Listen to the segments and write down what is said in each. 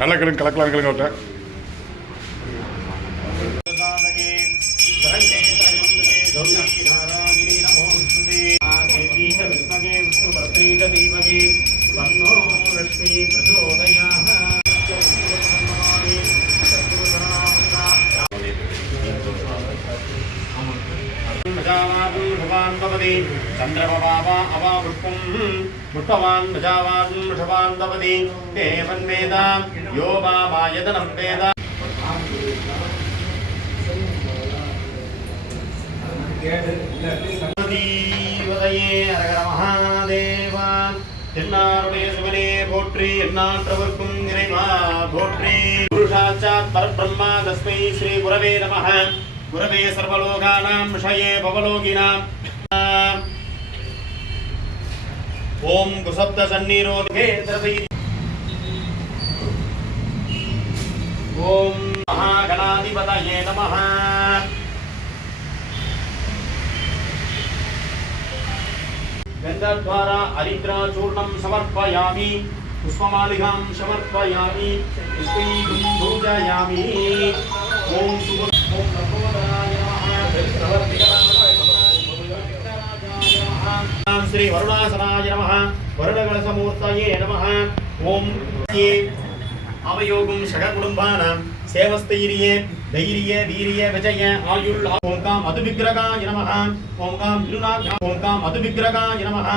நல்ல கிழங்கு கலக்கலாம் கிழங்கு விட்ட चंद्रमवावा अवावृक्कुं पुष्पवान् प्रजावान् वृषवान् भवति देवन् वेद यो वामायतनं वेद देवदये हरहर महादेव தென்னாருடைய சிவனே போற்றி எண்ணாற்றவர்க்கும் இறைவா போற்றி புருஷாச்சாத் பரபிரம்மா தஸ்மை ஸ்ரீ குரவே நமः குரவே சர்வலோகானாம் விஷயே பவலோகினாம் ओम गुसप्त सन्निरोधे द्रवै ओम महागणाधिपतये नमः गन्धद्वारा हरिद्राचूर्णं समर्पयामि पुष्पमालिकां समर्पयामि पुष्पैः पूजयामि ओम ओम नमोदराय नमः श्री वरुणासनाय नमः वरुणगणसमूर्तये नमः ओम अवयोगं षड्कुटुम्बानां सेवस्थैर्ये धैर्ये वीर्ये विजय आयुर् ओम काम मधुविग्रहाय नमः ओम काम मधुविग्रहाय नमः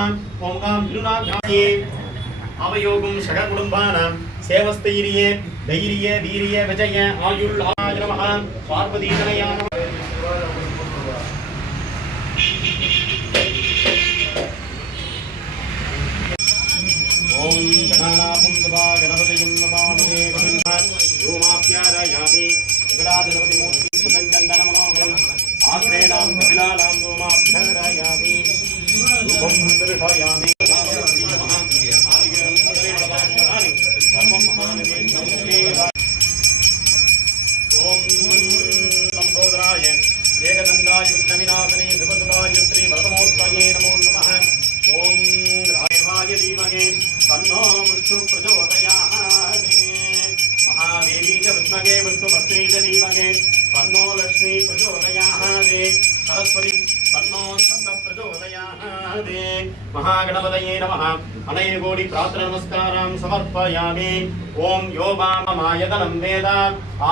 ओम काम अवयोगं षड्कुटुम्बानां सेवस्थैर्ये धैर्ये वीर्ये विजय आयुर् नमः पार्वतीतनया नमः ओम गणानाथं तवा गणपतिं नमामि धूमाप्यारयामि विकटाधिपतिमूर्ति सुतञ्चन्दनमनोहरम् आग्रेणां कपिलानां धूमाप्यारयामि रूपं दर्शयामि ओम लंबोदराय एकदन्ताय विघ्नविनाशने शिवसुताय श्री वरदमूर्तये नमो नमः ओम रायवाय धीमहि तन्नो विष्णु प्रचोदयात् महादेवी च विद्महे विष्णुपत्नी च धीमहि तन्नो लक्ष्मी प्रचोदयात् सरस्वती तन्नो सप्त प्रचोदयात् महागणपतये नमः अनयकोटि प्रार्थना नमस्कारां समर्पयामि ओम यो वाममायतनं वेद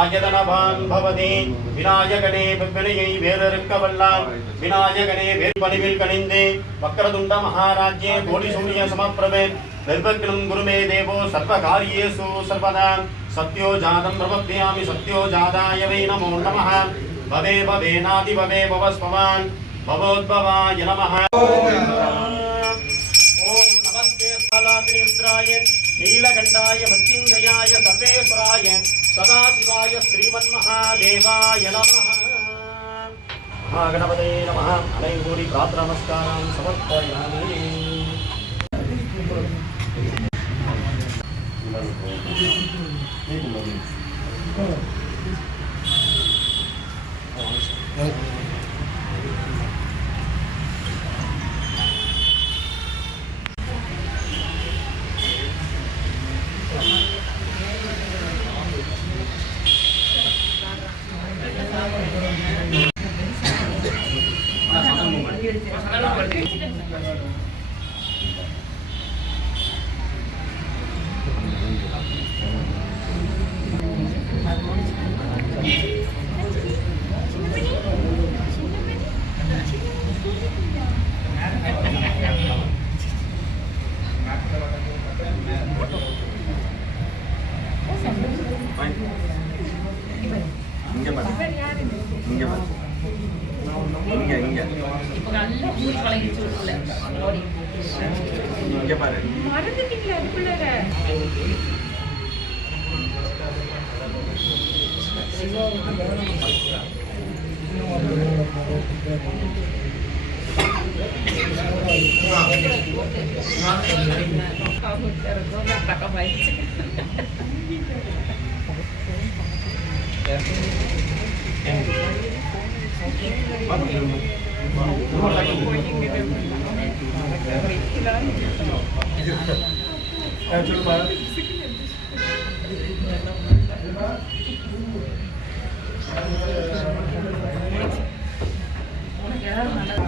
आयतनवान् भवति विनायकने विघ्नयै வேலறுக்கவல்லான் விநாயகனே வேல்பணிவில் கனிந்தே வக்ரதுண்ட மகாராஜ்யே கோடி சூரிய சமப்பிரபே निर्विघ्नं गुरु मे देवो सर्वकार्येषु सर्वदा सत्यो जातं प्रपद्यामि सत्यो जाताय वै नमो नमः भवे भवेनादि भवे भवस्पवान् भवोद्भवाय नमः ओम नमस्ते फलाग्निरुद्राय नीलकण्ठाय मृत्युञ्जयाय सर्वेश्वराय सदाशिवाय श्रीमन्महादेवाय नमः महागणपतये नमः अनयकोटि प्रार्थना नमस्कारां समर्पयामि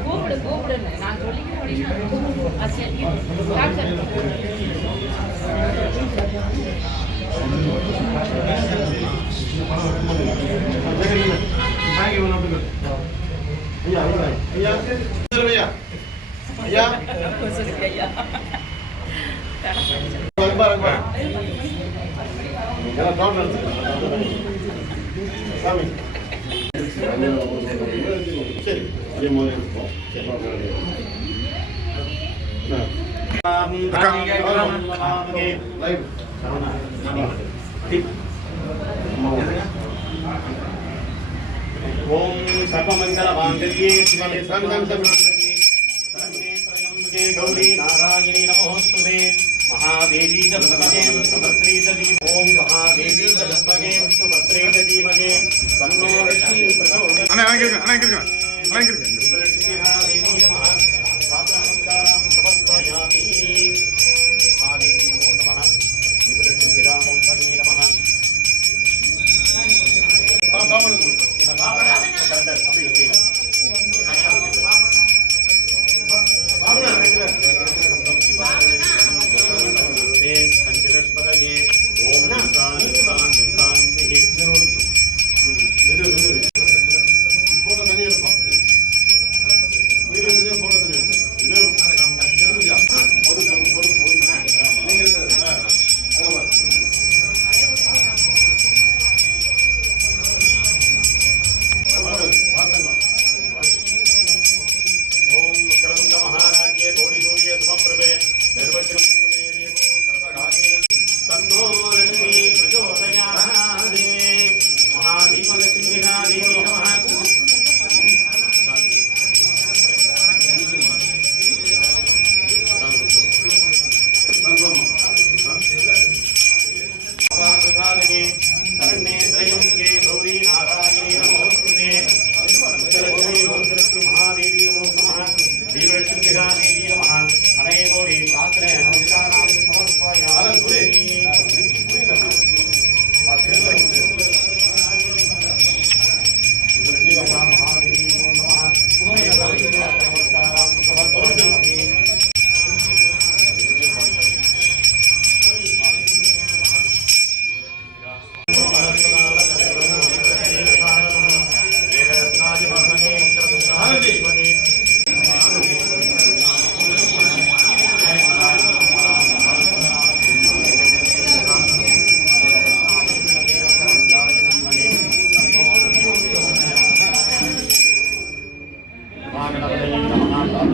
கூப்பிடு கூப்பிடு நான் சொல்லிக்கிறேன். ओम सर्वमंगल मांगल्ये शिवे सर्वमंगलमांगल्ये गौरी नारायणी नमोस्तुते महादेवी च विद्महे विष्णुपत्नी च धीमहि ओम महादेवी च विद्महे विष्णुपत्नी च धीमहि तन्नो लक्ष्मी प्रचोदयात् देवी नमः प्रातःनमस्कारान् समर्पयामि महादेवी नमो नमः दिवलक्ष्मीरामोत्तये नमः पंचलक्ष्मदये ओम फोटो तनी எடுப்பா வீடியோ போட்டோ தनी வேணும் நீங்க ओम करंद महाराज्ये कोटि सूर्य समप्रभे निर्वचनं गुरुमे देवो सर्वकार्ये तन्नो लक्ष्मी प्रचोदयात् महादीपलक्ष्मीना देवी नमः शरण्ये गौरी नारायणी नमोस्तुते लक्ष्मी महादेवी नमो नमः देवलक्ष्मीहा देवी नमः अनय गौरी प्रार्थने नमस्कारान् समर्पयामि महादेवी नमो नमः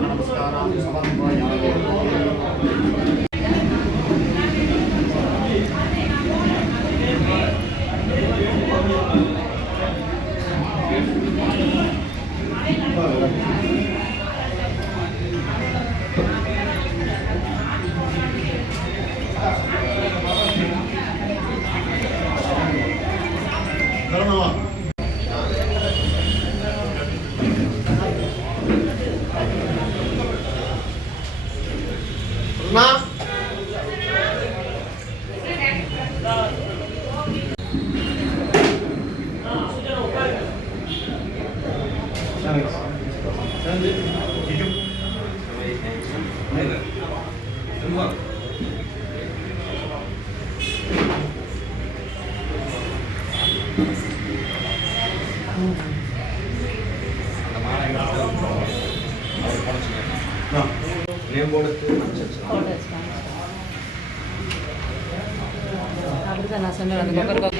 नमस्कारान् समर्पयामि நான் சொன்னேன் அதுக்கப்புறம்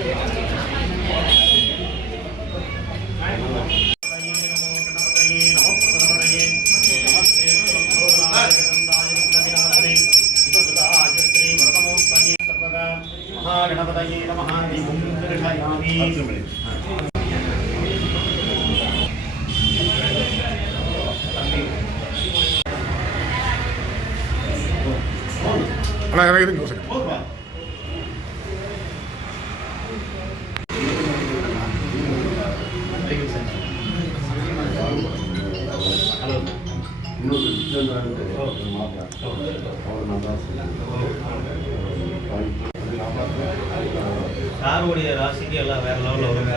महागणपतये नमः दीपं दर्शयामि அண்ணா இருங்க ஒரு செகண்ட் ஹலோ யாருடைய ராசிக்கு எல்லாம் வேற லெவலில் வருங்க.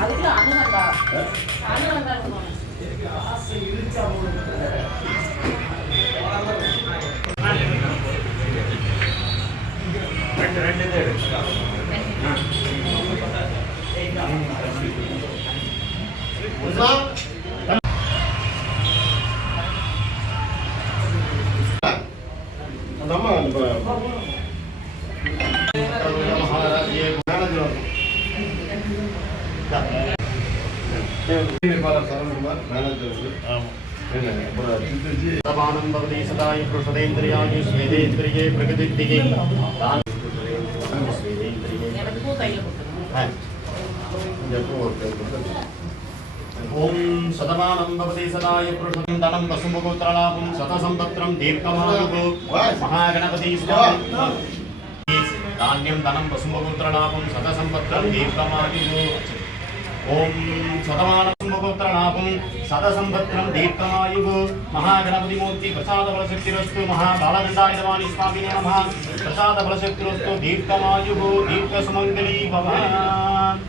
அதுக்குள்ள அனுவந்தா அனுவந்தா ரெண்டு இது எடுக்கலாம். சதாய புருஷதேந்திரியாணி ஸ்வேதேந்திரியே பிரகதித்திகை எனக்கு பூ கையில் கொடுத்துருங்க. ஓம் சதமானம் பவதி சதாய புருஷம் தனம் வசுமுகோத்ரலாபம் சதசம்பத்ரம் தீர்க்கமாயுகு மகாகணபதி தானியம் தனம் வசுமுகோத்ரலாபம் சதசம்பத்ரம் தீர்க்கமாயுகு ஓம் சதமானம் வசுமுகோத்ரலாபம் சதசம்பத்ரம் தீர்க்கமாயுகு மகாகணபதி மூர்த்தி பிரசாத பலசக்திரஸ்து மகாபாலதண்டாயுதவாணி ஸ்வாமினே நமः பிரசாத பலசக்திரஸ்து தீர்க்கமாயுகு தீர்க்கசுமங்கலி பவன்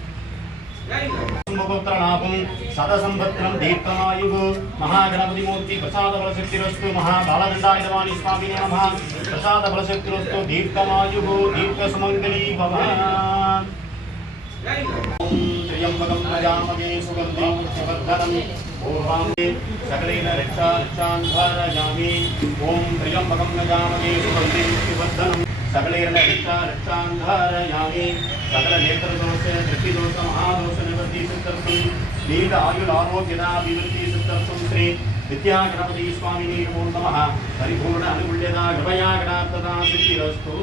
முகோத்ரநாபம் சதசம்பத்ரம் தீர்க்கமாயுகு மகாகணபதி மூர்த்தி பிரசாத பலசக்திரஸ்து மகாபாலதண்டாயுதவாணி ஸ்வாமினே நமः பிரசாத பலசக்திரஸ்து தீர்க்கமாயுகு தீர்க்கசுமங்கலி பவன் ஓம் த்ரியம்பகம் பிரஜாமகே சுகந்திம் புஷ்டிவர்தனம் பூர்வாங்கே சகலேன ரக்ஷான் தாரயாமி ஓம் த்ரியம்பகம் பிரஜாமகே சுகந்திம் புஷ்டிவர்தனம் சகலேன ரக்ஷான் தாரயாமி சகல நேத்திரதோஷ திருஷ்டிதோஷ மகாதோஷ நிவர்த்தி சித்தர்த்தம் தீர்घ ஆயுள் ஆரோக்கியதாபிவிருத்தி சித்தர்த்தம் ஸ்ரீ வித்யா கணபதி சுவாமினே நமோ நமः பரிபூர்ண அனுகுல்யதா கிருபயா கடாப்ததா சித்திரஸ்து